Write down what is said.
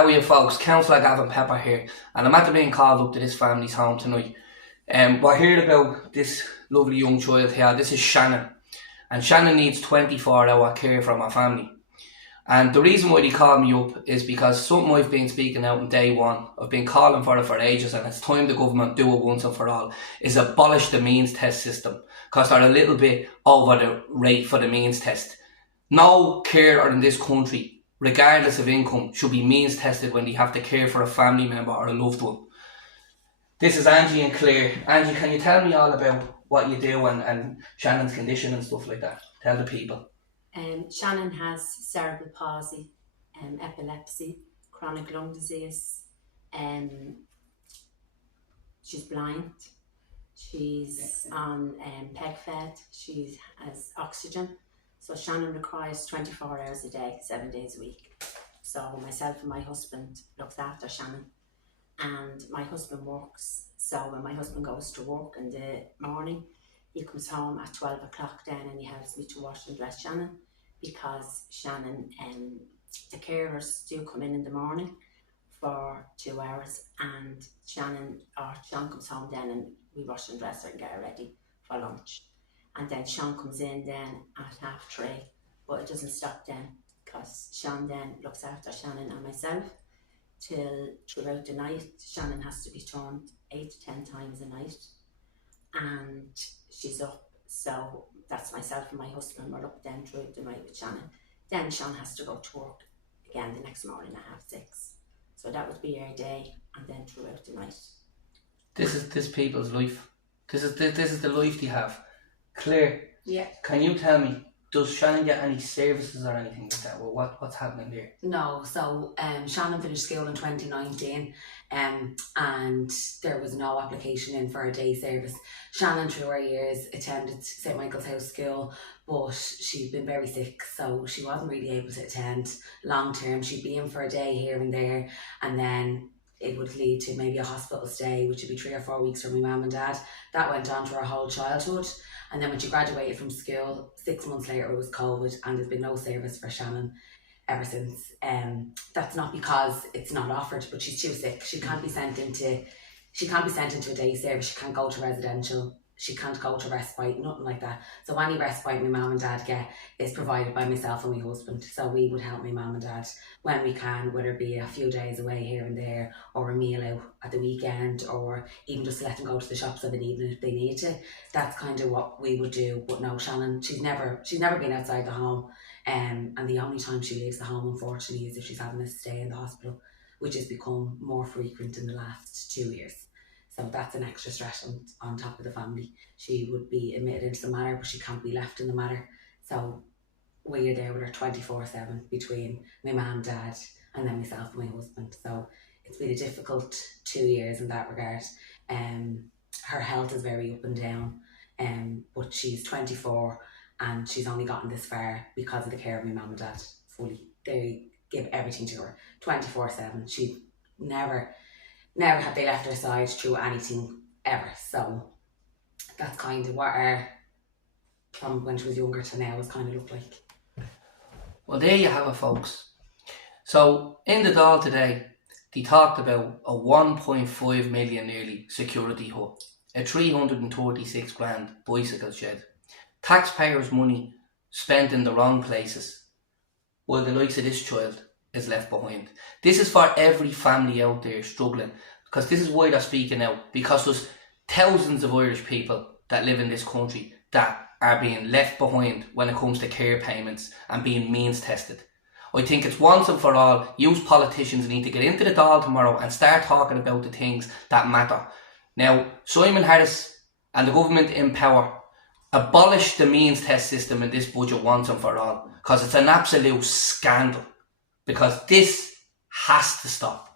How are you folks? Councillor Gavin Pepper here, and I'm after being called up to this family's home tonight. We're hearing about this lovely young child here. This is Shannon, and Shannon needs 24-hour care from her family. And the reason why they called me up is because something I've been speaking out on day one, I've been calling for it for ages, and it's time the government do it once and for all, is abolish the means test system, because they're a little bit over the rate for the means test. No carer in this country, regardless of income, should be means tested when they have to care for a family member or a loved one. This is Angie and Claire. Angie, can you tell me all about what you do and Shannon's condition and stuff like that? Tell the people. Shannon has cerebral palsy, epilepsy, chronic lung disease. She's blind. She's on peg fed. She has oxygen. So Shannon requires 24 hours a day, 7 days a week. So myself and my husband looks after Shannon. And my husband works. So when my husband goes to work in the morning, he comes home at 12 o'clock then, and he helps me to wash and dress Shannon, because Shannon, the carers do come in the morning for 2 hours, and Sean comes home then, and we wash and dress her and get her ready for lunch. And then Sean comes in then at 3:30, but it doesn't stop then, because Sean then looks after Shannon and myself till throughout the night. Shannon has to be turned 8 to 10 times a night, and she's up. So that's myself and my husband. We're up then throughout the night with Shannon. Then Sean has to go to work again the next morning at 6:30. So that would be our day, and then throughout the night. This is this people's life. This is the life they have. Claire, yeah. Can you tell me, does Shannon get any services or anything like that? Well, what's happening there? No, so Shannon finished school in 2019, and there was no application in for a day service. Shannon, through her years, attended St Michael's House School, but she'd been very sick, so she wasn't really able to attend long term. She'd be in for a day here and there, and then it would lead to maybe a hospital stay, which would be 3 or 4 weeks for my mum and dad. That went on to her whole childhood. And then when she graduated from school, 6 months later it was COVID, and there's been no service for Shannon ever since. That's not because it's not offered, but she's too sick. She can't be sent into a day service. She can't go to residential. She can't go to respite, nothing like that. So any respite my mum and dad get is provided by myself and my husband. So we would help my mum and dad when we can, whether it be a few days away here and there, or a meal out at the weekend, or even just let them go to the shops of an evening if they need to. That's kind of what we would do. But no, Shannon, she's never been outside the home. And the only time she leaves the home, unfortunately, is if she's having a stay in the hospital, which has become more frequent in the last 2 years. So that's an extra stress on top of the family. She would be admitted into the matter, but she can't be left in the matter. So we are there with her 24/7 between my mum, dad, and then myself and my husband. So it's been a difficult 2 years in that regard. Her health is very up and down, but she's 24 and she's only gotten this far because of the care of my mum and dad fully. They give everything to her 24/7. She never had they left her side through anything ever. So that's kind of what her, from when she was younger to now, has kind of looked like. Well, there you have it, folks. So in the Dáil today, they talked about a 1.5 million nearly security hut, a 336 grand bicycle shed, taxpayers' money spent in the wrong places, while the likes of this child is left behind. This is for every family out there struggling, because this is why they're speaking out, because there's thousands of Irish people that live in this country that are being left behind when it comes to care payments and being means tested. I think it's once and for all, you politicians need to get into the Dáil tomorrow and start talking about the things that matter. Now, Simon Harris and the government in power abolish the means test system in this budget once and for all, because it's an absolute scandal. Because this has to stop.